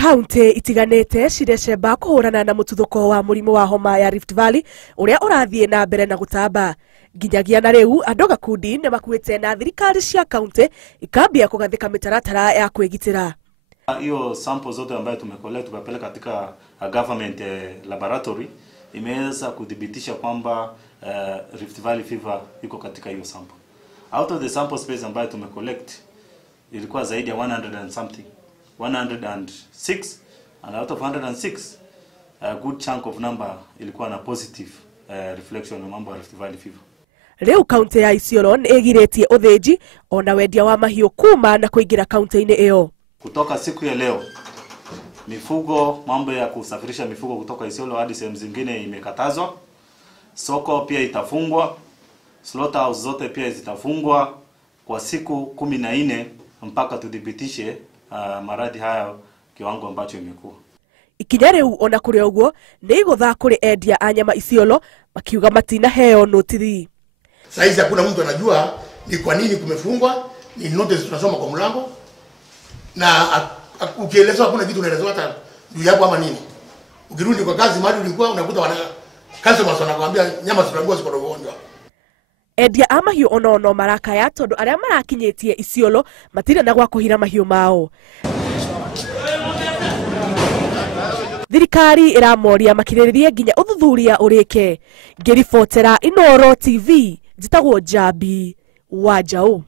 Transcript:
Kaunti itiganete cirecemba kuhurana na mututhuko wa murimu wa homa ya Riftvalley uria urathie na mbere na gutamba. Nginyagia na riu andu gakundi ne makuite na thirikari cia kaunti ikambia kugathika mitaratara ya kwigitira. Hiyo sample zote ambayo tumecollect tukapeleka katika government laboratory imeweza kudhibitisha kwamba Rift Valley fever iko katika hiyo sample. Out of the sample space ambayo tumecollect ilikuwa zaidi ya 100 and something. 106, and out of 106 a good chunk of number ilikuwa na positive reflection on mambo ya Rift Valley fever. Leo kaunti ya Isiolo egiretie uthĩnji ona wendia wa mahiũ kuma na kuingira kaunti-ini iyo. Kutoka siku ya leo mifugo, mambo ya kusafirisha mifugo kutoka Isiolo hadi sehemu zingine imekatazwa. Soko pia itafungwa. Slaughterhouse zote pia zitafungwa kwa siku 14 mpaka tudhibitishe maradhi haya kiwango ambacho imekuwa. Ikinya riu ona kuri uguo ni igutha kuri endia a nyama Isiolo makiuga matina heo notithi. Saizi hakuna mtu anajua ni kwa nini kumefungwa, ni notice tunasoma kwa mlango na ukielezwa hakuna kitu unaelezwa hata juu yako ama nini. Ukirudi kwa kazi mahali ulikuwa unakuta wana customers wanakuambia nyama zitangua ziko na ugonjwa. Endia a mahiũ ono marakaya tondu aria marakinyitie Isiolo matire na gwa kuhira mahiũ mao. Thirikari iramoria makiriririe nginya uthuthuria urike. Ngiribotera Inooro TV njitagwo Jambi wa Jau.